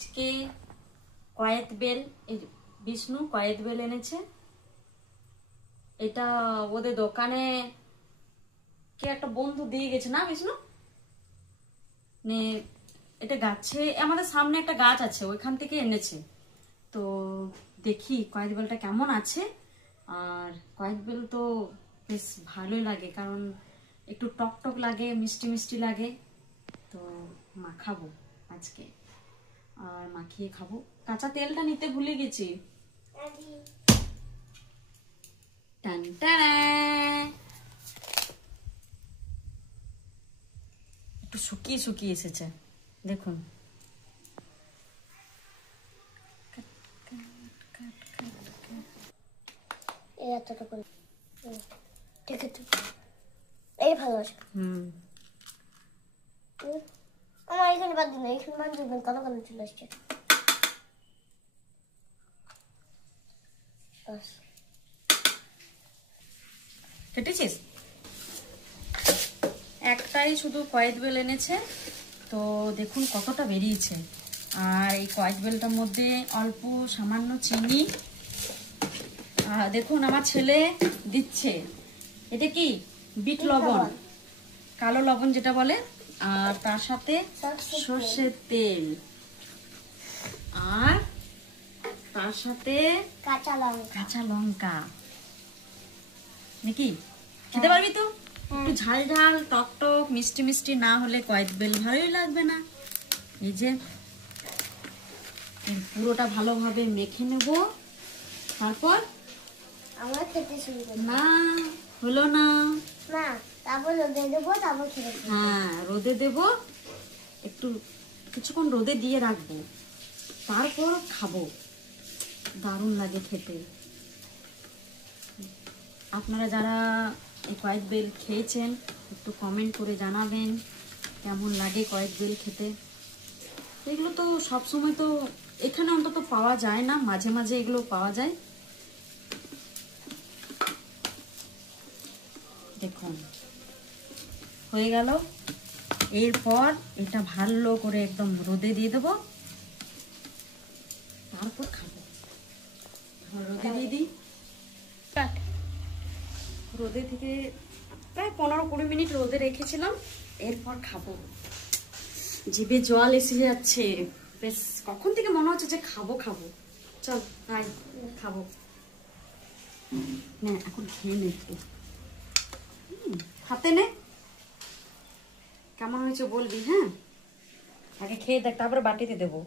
আজকে কয়েত bell, Vishnu কয়েত bell এনেছে। এটা ওদের দোকানে কে একটা বন্ধু দিয়ে গেছে না বিষ্ণু? এটা গাছে, আমাদের সামনে একটা গাছ আছে, ওইখান থেকে এনেছে। তো দেখি কয়েত বেলটা কেমন আছে। আর কয়েত বেল তো বেশ ভালোই লাগে, কারণ একটু টক টক লাগে, মিষ্টি মিষ্টি লাগে। তো মাখাবো আজকে, আর মাখিয়ে খাবো। কাঁচা তেলটা নিতে ভুলে গেছি। টান টান, একটু শুকিয়ে শুকিয়ে এসেছে দেখুন। এই ভালো আছে। আমার এখানে বাদ দিন, এখানে বাদ দিবেন, কালো কালো চলে আসছে। কেটেছিস? একটাই শুধু কয়েত বেল এনেছে, তো দেখুন কতটা বেরিয়েছে। আর এই কয়েত বেলটার মধ্যে অল্প সামান্য চিনি। দেখুন আমার ছেলে দিচ্ছে, এটা কি বিট লবণ, কালো লবণ যেটা বলে। আর তার সাথে সর্ষের তেল, আর তার সাথে কাঁচা লঙ্কা। নাকি খেতে পারবি তো? একটু ঝাল ঝাল, টক টক, মিষ্টি মিষ্টি না হলে কয়েত বেল ভালোই লাগবে না। এই যে পুরোটা ভালোভাবে মেখে নেব, তারপর আমরা খেতে শুরু করব। না হলো না, তারপর রোদে দেবো, তারপর খেতে। হ্যাঁ রোদে দেব, একটু কিছুক্ষণ রোদে দিয়ে রাখবো, তারপর খাবো। দারুণ লাগে খেতে। আপনারা যারা এই কয়েত বেল খেয়েছেন একটু কমেন্ট করে জানাবেন কেমন লাগে কয়েত বেল খেতে। এগুলো তো সবসময় তো এখানে অন্তত পাওয়া যায় না, মাঝে মাঝে এগুলো পাওয়া যায়। দেখুন হয়ে গেল। এরপর এটা ভালো করে একদম রোদে দিয়ে দেবো, তারপর খাবো। রোদে দিয়ে দিই, রোদে থেকে প্রায় 15-20 মিনিট রোদে রেখেছিলাম, এরপর খাবো। জিভে জল এসে যাচ্ছে, বেশ কখন থেকে মনে হচ্ছে যে খাবো খাবো। চল আয় খাবো না, এখন খেয়ে নে একটু, হাতে নে। কেমন হয়েছে বলবি? হ্যাঁ আগে খেয়ে দেখ, তারপরে বাটিতে দেবো।